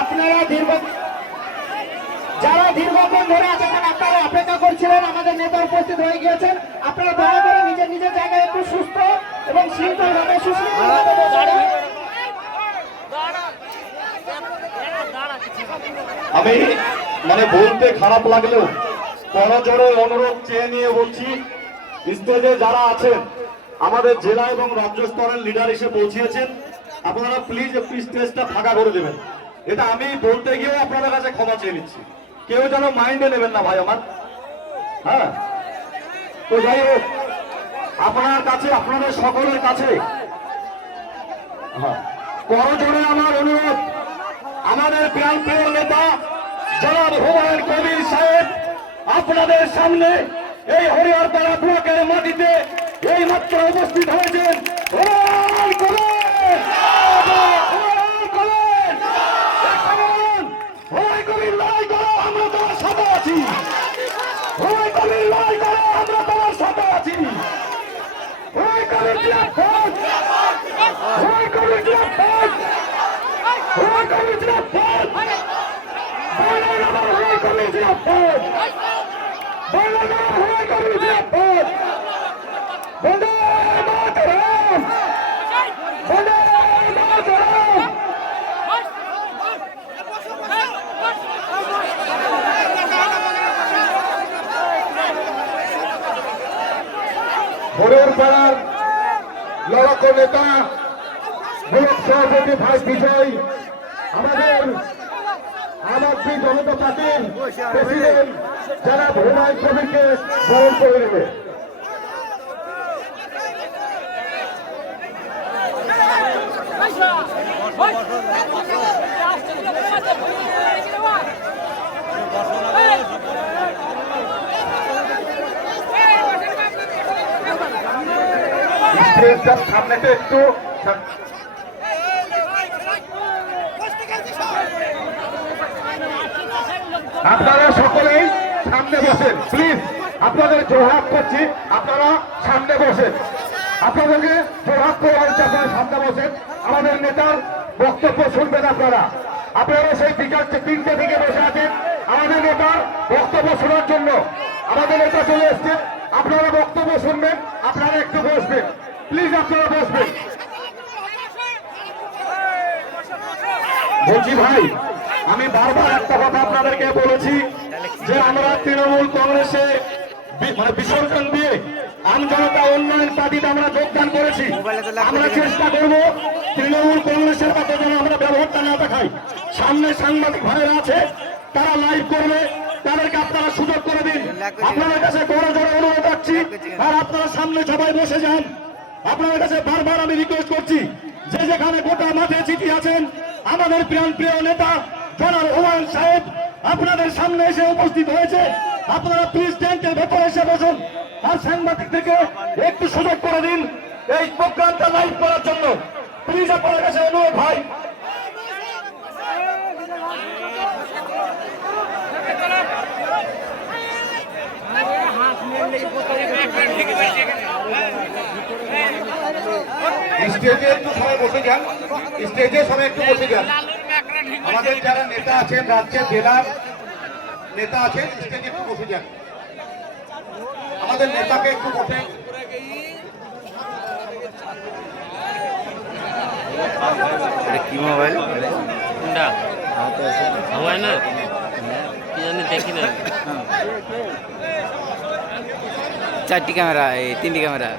আপনারা যারা দীর্ঘক্ষণ ধরে এতক্ষণ আপনারা অপেক্ষা করছিলেন, আমাদের নেতা উপস্থিত হয়ে গিয়েছেন। আপনারা দয়া করে নিজের নিজের জায়গায় একটু সুস্থ এবং শৃঙ্খলভাবে সুশৃঙ্খলভাবে আমি বলতে খারাপ লাগলেও করজোড়ে অনুরোধ চেয়ে নিয়ে বলছি, স্টেজে যারা আছেন আমাদের জেলা এবং রাজ্য স্তরের লিডার এসে পৌঁছিয়েছেন, আপনারা প্লিজ একটু স্টেজটা ফাঁকা করে দেবেন। এটা আমি বলতে গিয়েও আপনাদের কাছে ক্ষমা চেয়ে নিচ্ছি, কেউ যেন মাইন্ডে নেবেন না ভাই আমার। হ্যাঁ, তো যাই হোক, আপনার কাছে, আপনাদের সকলের কাছে করজোড়ে আমার অনুরোধ, আমাদের প্রাণপ্রিয় নেতা জনাব হুমায়ুন কবির সাহেব আপনাদের সামনে এই হরিহরপাড়া ব্লকের মাটিতে এই মাত্র উপস্থিত হয়েছেন। আমরা তোমার সাথে আছি, আমরা তোমার সাথে আছি। হরিহরপাড়ার লড়াকু নেতা ব্লক সভাপতি ভাই বিজয়, আমাদের আদর্শী জনতা পার্টির প্রেসিডেন্ট যারা হুমায়ুন কবিরকে বরণ করে নেবে। সামনেটা একটু আপনারা সকলেই সামনে বসেন, প্লিজ আপনাদের জোরহাত করছি, আপনারা সামনে বসেন। আপনাদেরকে জোরহাত করে বলছি, আপনারা সামনে বসেন। আমাদের নেতার বক্তব্য শুনবেন আপনারা। আপনারা সেই বিকাল 3টে থেকে বসে আছেন আমাদের নেতার বক্তব্য শোনার জন্য। আমাদের নেতা চলে এসছেন, আপনারা বক্তব্য শুনবেন, আপনারা একটু বসবেন, প্লিজ আপনারা বসবেন। বলছি ভাই, আমি বারবার একটা কথা আপনাদেরকে বলেছি যে আমরা তৃণমূল কংগ্রেসে বিসর্জন দিয়ে আমজনতা উন্নয়ন পার্টিতে আমরা যোগদান করেছি। আমরা চেষ্টা করব তৃণমূল কংগ্রেসের মতো যেন আমরা ব্যবহারটা না দেখাই। সামনে সাংবাদিক ভাইরা আছে, তারা লাইভ করবে, তাদেরকে আপনারা সুযোগ করে দিন। আপনাদের কাছে বড় জোরে অনুরোধ রাখছি, আর আপনারা সামনে সবাই বসে যান। আপনাদের কাছে বারবার আমি রিকোয়েস্ট করছি, যে যেখানে গোটা মাঠে চিঠি আছেন, আমাদের প্রিয় নেতা জনাব হুমায়ুন সাহেব আপনাদের সামনে এসে উপস্থিত হয়েছে। আপনারা প্লিজ টেন্টের ভেতরে এসে বসুন, আর সাংবাদিকদেরকে একটু সুযোগ করে দিন এই প্রোগ্রামটা লাইভ করার জন্য। প্লিজ আপনাদের কাছে অনুরোধ ভাই। স্টেজে একটু সবাই বসে যান, স্টেজে সবাই একটু বসে যান। আমাদের যারা নেতা আছেন, রাজ্যের জেলার নেতা আছেন, স্টেজে একটু বসে যান। আমাদের নেতাকে একটু বসে। কি মোবাইল না কি জানি দেখি না, 4টি ক্যামেরা, 3টি ক্যামেরা।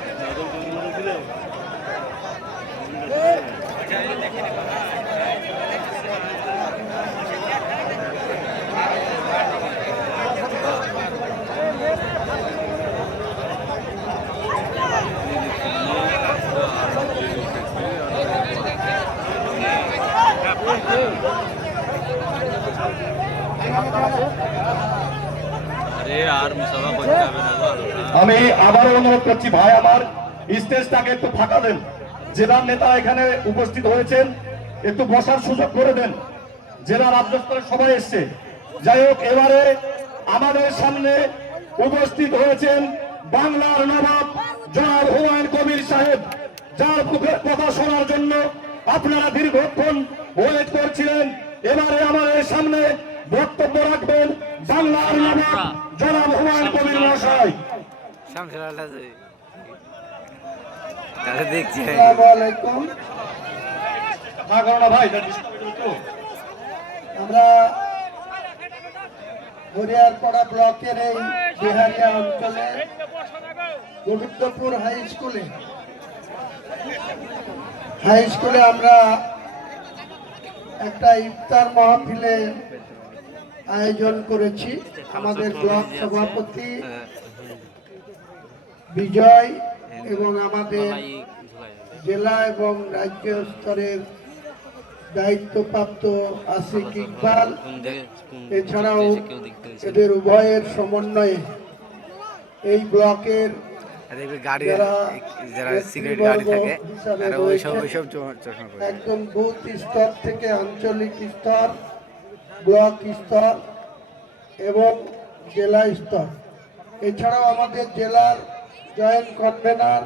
আমি আবারও অনুরোধ করছি ভাই, আমার স্টেজটাকে একটু ফাঁকা দেন। জেলার নেতা এখানে উপস্থিত হয়েছেন, একটু বসার সুযোগ করে দেন। জেলা রাজ্য স্তরের সবাই এসছে। যাই হোক, এবারে আমাদের সামনে উপস্থিত হয়েছেন বাংলার নবাব জনাব হুমায়ুন কবির সাহেব, যার মুখের কথা শোনার জন্য আপনারা দীর্ঘক্ষণ ওয়েট করছিলেন। এবারে আমাদের সামনে বক্তব্য রাখবেন বাংলার নবাব জনাব হুমায়ুন কবির মহাশয়। তাহলে দেখছি আসসালামু আলাইকুম। ভাই আমরা হরিয়ারপাড়া ব্লকের এই বিহারিয়া অঞ্চলে গোবিন্দপুর হাই স্কুলে আমরা একটা ইফতার মাহফিলের আয়োজন করেছি। আমাদের ব্লক সভাপতি বিজয় এবং আমাদের জেলা এবং রাজ্য স্তরের দায়িত্বপ্রাপ্ত আসিক ইকবাল, এছাড়াও এদের উভয়ের সমন্বয়ে এই ব্লকের একদম বুথ স্তর থেকে আঞ্চলিক স্তর, ব্লক স্তর এবং জেলা স্তর, এছাড়াও আমাদের জেলার জয়েন্ট কনভেনার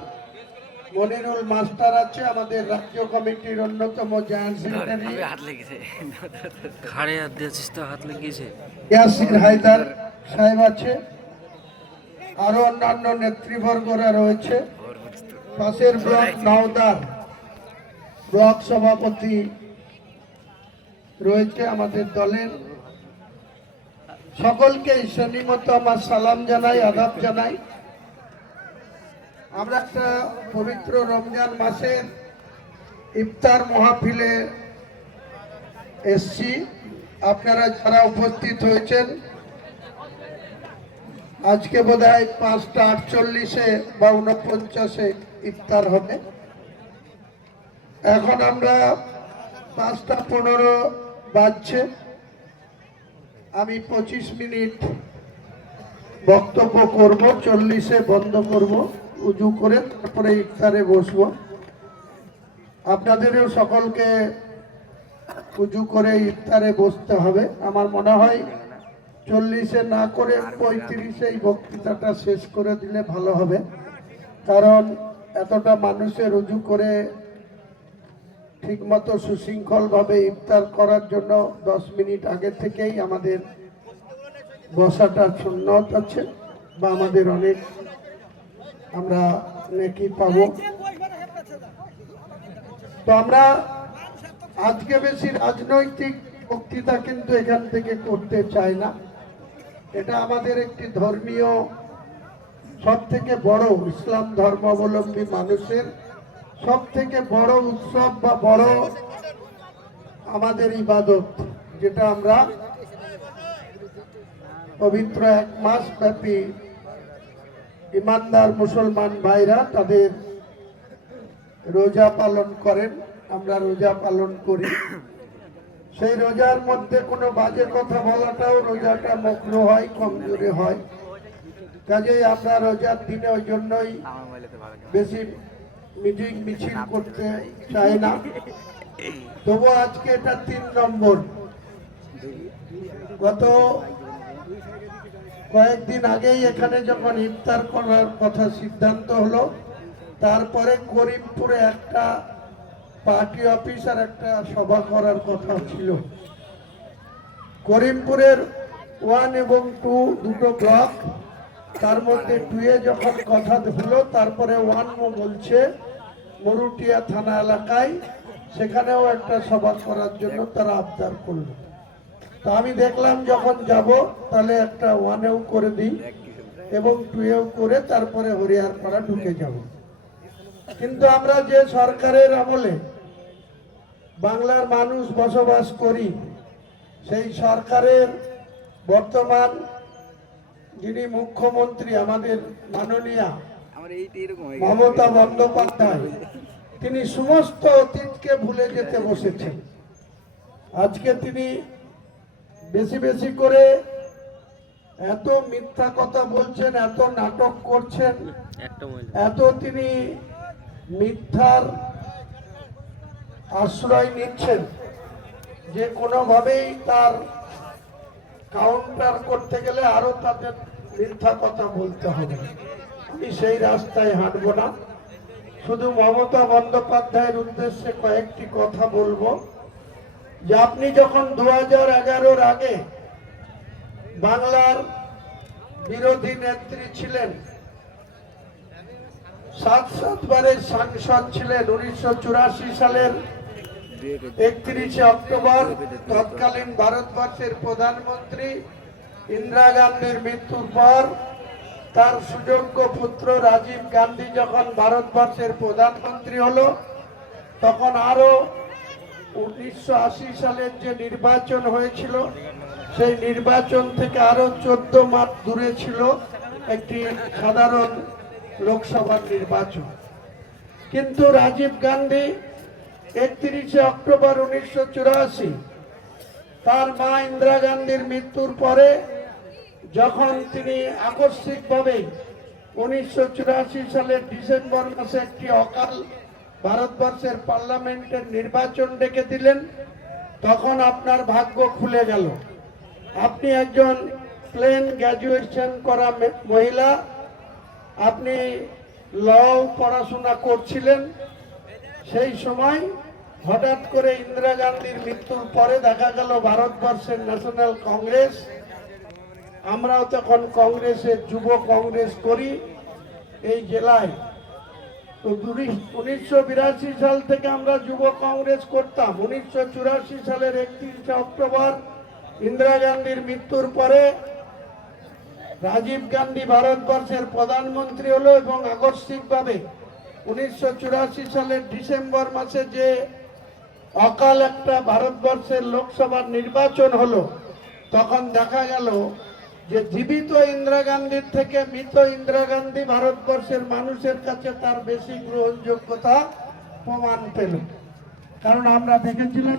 মনিরুল মাস্টার আছে, আমাদের রাজ্য কমিটির অন্যতম জয়েন্ট সেক্রেটারি ইয়াসির হায়দার সাহেব আছে, আরো অন্যান্য নেতৃবর্গরা রয়েছে। পাশের ব্লক নওদার ব্লক সভাপতি রয়েছে আমাদের দলের। সকলকে শ্রেণীমতো আমার সালাম জানাই, আদাব জানাই। আমরা একটা পবিত্র রমজান মাসের ইফতার মাহফিলে এসছি। আপনারা যারা উপস্থিত হয়েছেন, আজকে বোধহয় 5:48 বা 49 ইফতার হবে। এখন আমরা 5:15 বাজছে। আমি 25 মিনিট বক্তব্য করব, 40 বন্ধ করব, উজু করে তারপরে ইফতারে বসবো। আপনাদেরও সকলকে উজু করে ইফতারে বসতে হবে। আমার মনে হয় 40 না করে 35 বক্তৃতাটা শেষ করে দিলে ভালো হবে, কারণ এতটা মানুষের উজু করে ঠিকমতো সুশৃঙ্খলভাবে ইফতার করার জন্য 10 মিনিট আগে থেকেই আমাদের বসাটা সুন্নত আছে, বা আমাদের অনেক আমরা নেকি পাবো। তো আমরা আজকে বেশি রাজনৈতিক বক্তৃতা কিন্তু এখান থেকে করতে চাই না। এটা আমাদের একটি ধর্মীয়, সব থেকে বড় ইসলাম ধর্মাবলম্বী মানুষের সব থেকে বড় উৎসব বা বড় আমাদের ইবাদত, যেটা আমরা পবিত্র 1 মাস ব্যাপী ইমানদার মুসলমান ভাইরা তাদের রোজা পালন করেন, আমরা রোজা পালন করি। সেই রোজার মধ্যে কোনো বাজে কথা বলাটাও রোজাটা মকরুহ হয়, কমজোরি হয়। কাজেই আমরা রোজার দিনে ওই জন্যই বেশি মিটিং মিছিল করতে চাই না। তবু আজকে এটা 3 নম্বর। গত কয়েকদিন আগেই এখানে যখন ইফতার করার কথা সিদ্ধান্ত হলো, তারপরে করিমপুরে একটা পার্টি অফিস আর একটা সভা করার কথা ছিল। করিমপুরের 1 এবং 2 দুটো ব্লক, তার মধ্যে 2 যখন কথা হলো, তারপরে 1 বলছে মরুটিয়া থানা এলাকায় সেখানেও একটা সভা করার জন্য তারা আবদার করলো। তো আমি দেখলাম যখন যাব তাহলে একটা 1-এও করে দিই এবং 2-এও করে তারপরে হরিয়ারপাড়া ঢুকে যাব। কিন্তু আমরা যে সরকারের আমলে বাংলার মানুষ বসবাস করি, সেই সরকারের বর্তমান যিনি মুখ্যমন্ত্রী আমাদের মাননীয়া মমতা বন্দ্যোপাধ্যায়, তিনি সমস্ত অতীতকে ভুলে যেতে বসেছেন। আজকে তিনি বেশি বেশি করে এত মিথ্যা কথা বলছেন, এত নাটক করছেন, এত তিনি মিথ্যার আশ্রয় নিচ্ছেন যে কোনোভাবেই তার কাউন্টার করতে গেলে আরো তাদের মিথ্যা কথা বলতে হবে। আমি সেই রাস্তায় হাঁটবো না। শুধু মমতা বন্দ্যোপাধ্যায়ের উদ্দেশ্যে কয়েকটি কথা বলবো যে আপনি যখন 2011-র আগে বাংলার বিরোধী নেত্রী ছিলেন, 7 বারের সাংসদ ছিলেন, 1984 সালের 31 অক্টোবর তৎকালীন ভারতবর্ষের প্রধানমন্ত্রী ইন্দিরা গান্ধীর মৃত্যুর পর তার সুযোগ্য পুত্র রাজীব গান্ধী যখন ভারতবর্ষের প্রধানমন্ত্রী হলো, তখন আরো 1980 সালের যে নির্বাচন হয়েছিল, সেই নির্বাচন থেকে আরো 14 মাস দূরে ছিল একটি সাধারণ লোকসভা নির্বাচন। কিন্তু রাজীব গান্ধী 31 অক্টোবর 1984 তার মা ইন্দিরা গান্ধীর মৃত্যুর পরে যখন তিনি আকস্মিকভাবে 1984 সালের ডিসেম্বর মাসে একটি অকাল ভারতবর্ষের পার্লামেন্টের নির্বাচন ডেকে দিলেন, তখন আপনার ভাগ্য খুলে গেল। আপনি একজন প্লেন গ্র্যাজুয়েশন করা মহিলা, আপনি ল পড়াশোনা করছিলেন। সেই সময় হঠাৎ করে ইন্দিরা গান্ধীর মৃত্যুর পরে দেখা গেল ভারতবর্ষের ন্যাশনাল কংগ্রেস, আমরাও তখন কংগ্রেসের যুব কংগ্রেস করি এই জেলায়। তো 1982 সাল থেকে আমরা যুব কংগ্রেস করতাম। 1984 সালের 31 অক্টোবর ইন্দিরা গান্ধীর মৃত্যুর পরে রাজীব গান্ধী ভারতবর্ষের প্রধানমন্ত্রী হলো এবং আকস্মিকভাবে 1984 সালের ডিসেম্বর মাসে যে অকাল একটা ভারতবর্ষের লোকসভার নির্বাচন হলো, তখন দেখা গেল যে জীবিত ইন্দিরা গান্ধীর থেকে মৃত ইন্দিরা গান্ধী ভারতবর্ষের মানুষের কাছে তার বেশি গ্রহণযোগ্যতা প্রমাণ পেল। কারণ আমরা দেখেছিলাম